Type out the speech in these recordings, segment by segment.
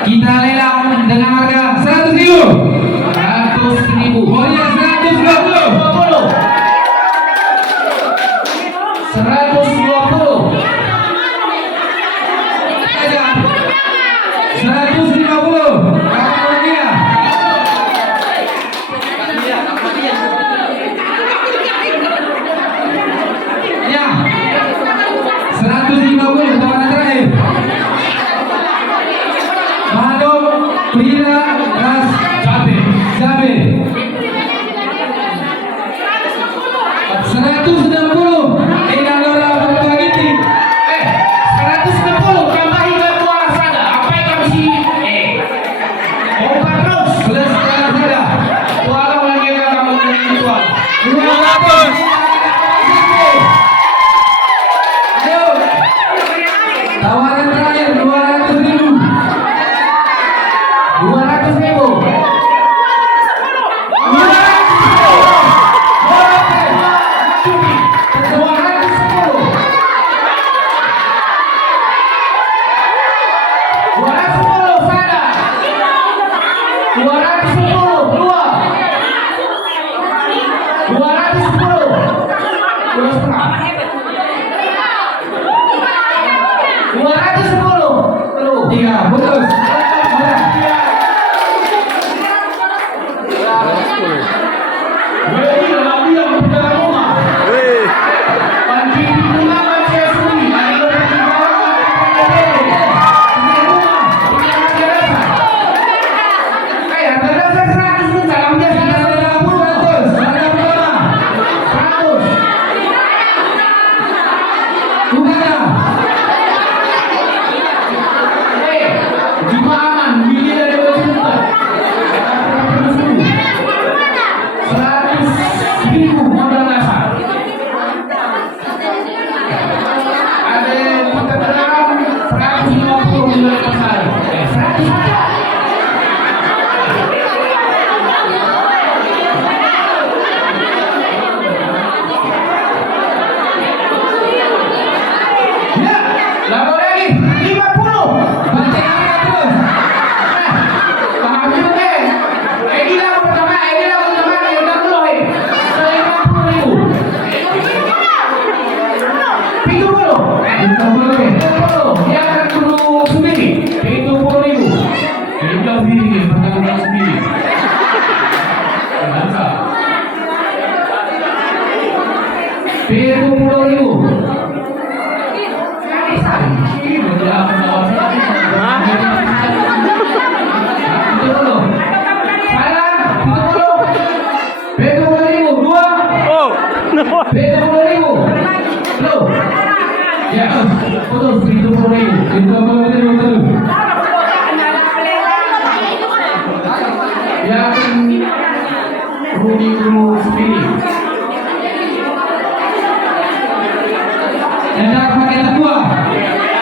Kita lelang dengan harga 100.000. 100.000. Oh ya, 120. 120. 150. Ya. 150 tawaran terakhir. Prira Ras Jabe 160. Ina Lola Bukagiti 160 tambahin ke tuan sana. Apa yang kamu sini? Obat terus plus tuan sana. Tuan lagi kamu tuan 200. Ayo tawaran terakhir 200.000. 200.000. 210. Iya, putus.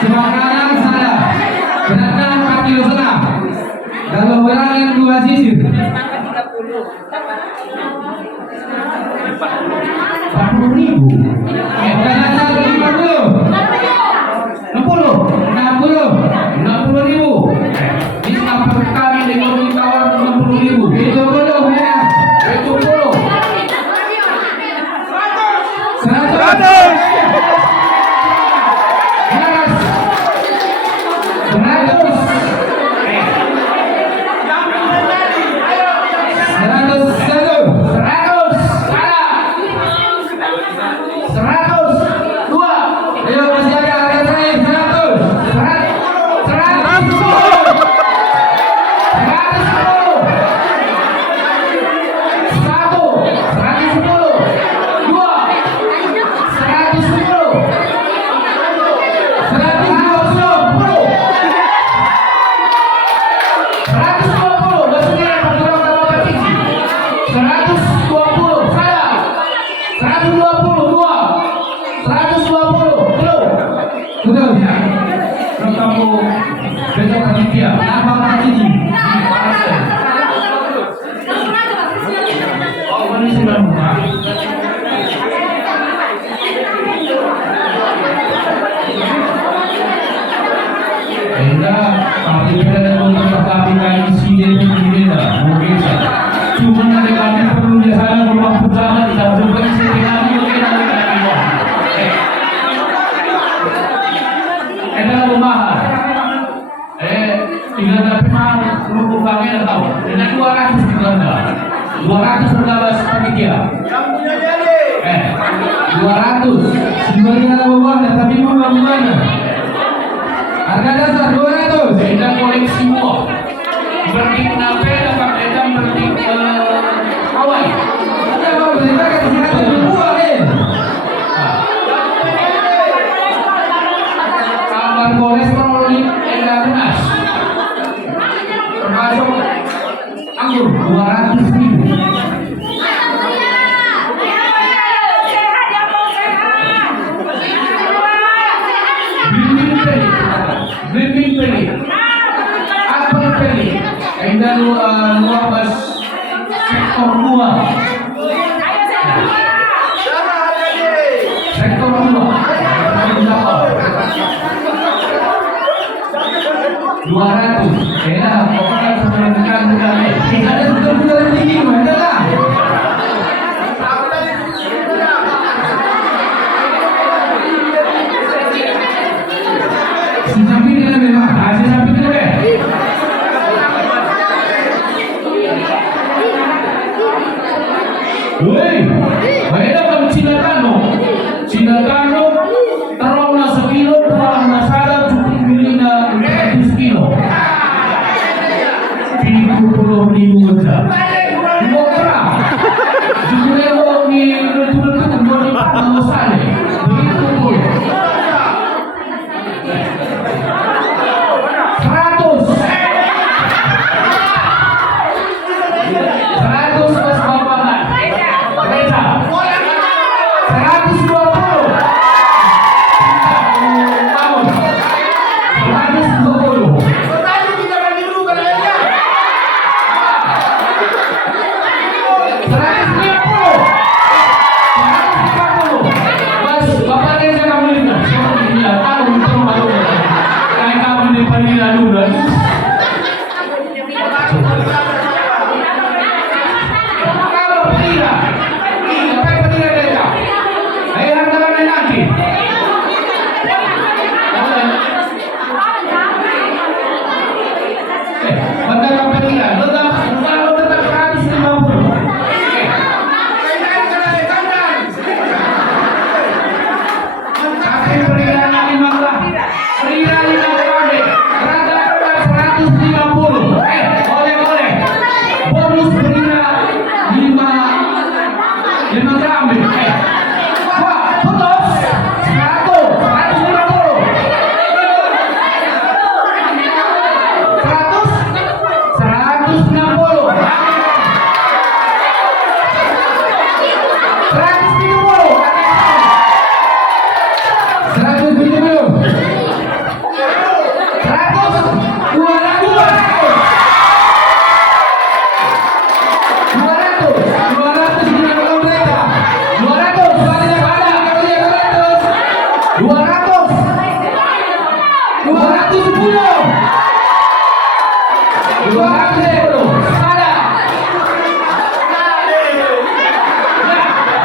Semua kanan sana, beratnya 4,5 kg. sisir. 40.000. Udah 60.000. Ini sampai kami dengan tawar 60.000. Itu belum ya. Itu belum. 100. Harga dasar 200. Edang koleksi semua. Berarti kenapa dapat edang berarti Hawaii. Ada mau beli pakai buah Kabar kolesterol edang lunas. Termasuk anggur 200.000. Apel peli, dan luas sektor 2. Sektor 2. 200. Ya, pokoknya sebenarnya bukan. Tidak ada bukan tinggi, mana lah. Sampai dia memang hasil sampai tu deh. Woi, ada kan Cina Kano, terowongan sekilo, terowongan masalah cukup milina 100 kilo. 30.000 aja. Dua gram. Jumlah orang ni betul-betul mau sale. Betul. 120. 210. Salah.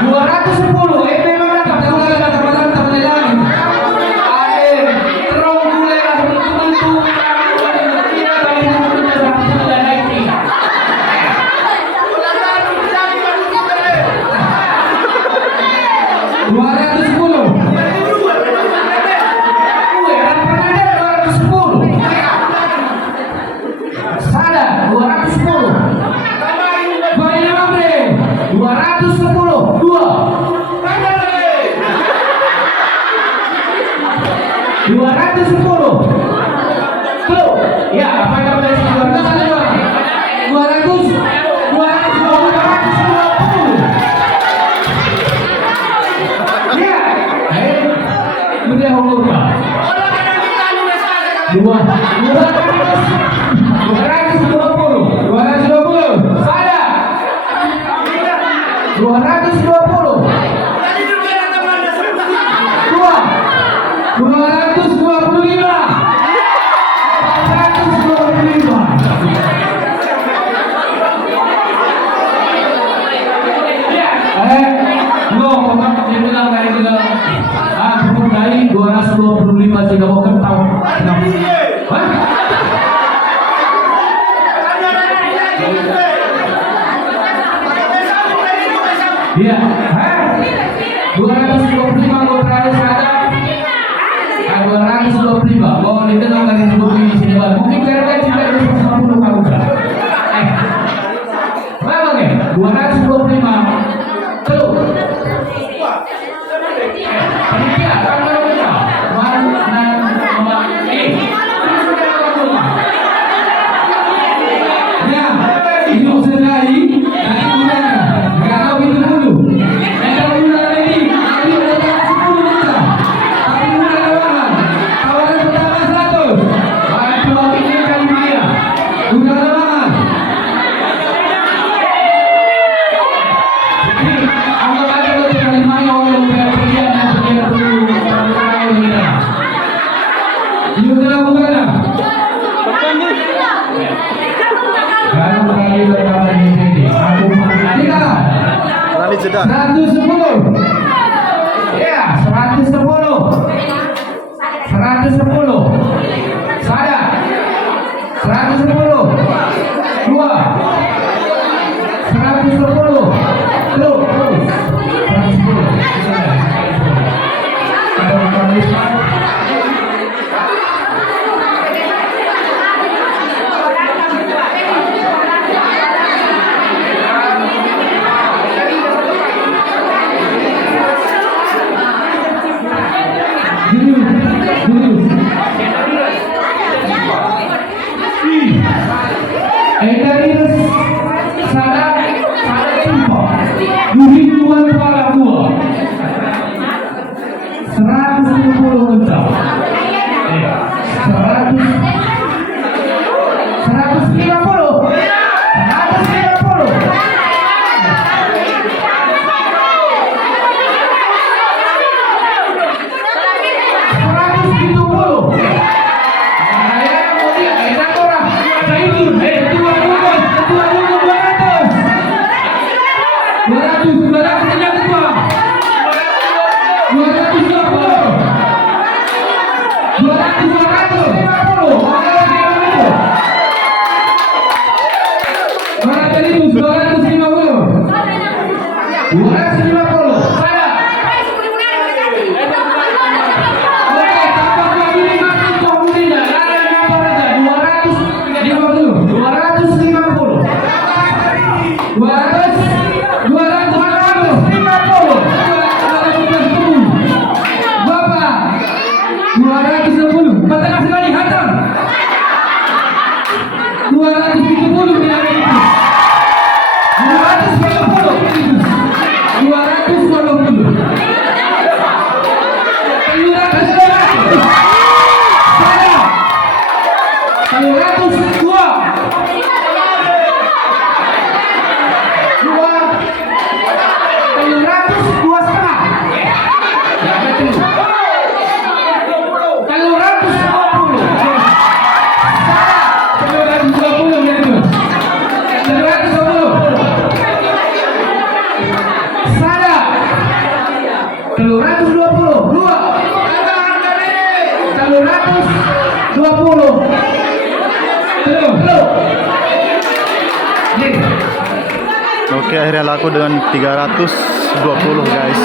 210. Memang dapat lain. Terong mulai betul-betul tidak balik sudah naik. 210. Salah. 210. Bayi Mamre 210. 2. 210. Tuh, ya apa yang dari 200 ya, udah umur Pak. 220. Saya 220. 225. 425. Dia bilang kayak gitu. Cukup dari 225 sih kamu kan tahu. Hah? Iya. 225 kalau terakhir ada. 225. Oh, itu nggak ada disebut di sini Bang. Mungkin karena juga 250 kamu kan. Berapa nih? 225. Tuh. Iya, kan baru kita. Ya, itu sekali. Nanti mulai. Nggak tahu itu dulu. Yang mulai ini, nanti udah 10 juta. Tapi mulai lawangan. Tawaran pertama 100. Barang dua ini kali Maya. Udah lawangan. Anggap aja lo kali Maya orang bayar pergian dan pergian dulu. Udah bukan? Baru kali pertama di sini. Aku Andika. 110. Ya, 110. 110. Saya 110. 2. 110. Terus. 110. Ada orang Kalau 120 salah, 120 yang 320. Dua. 320. Belum. Oke, akhirnya laku dengan 320 guys.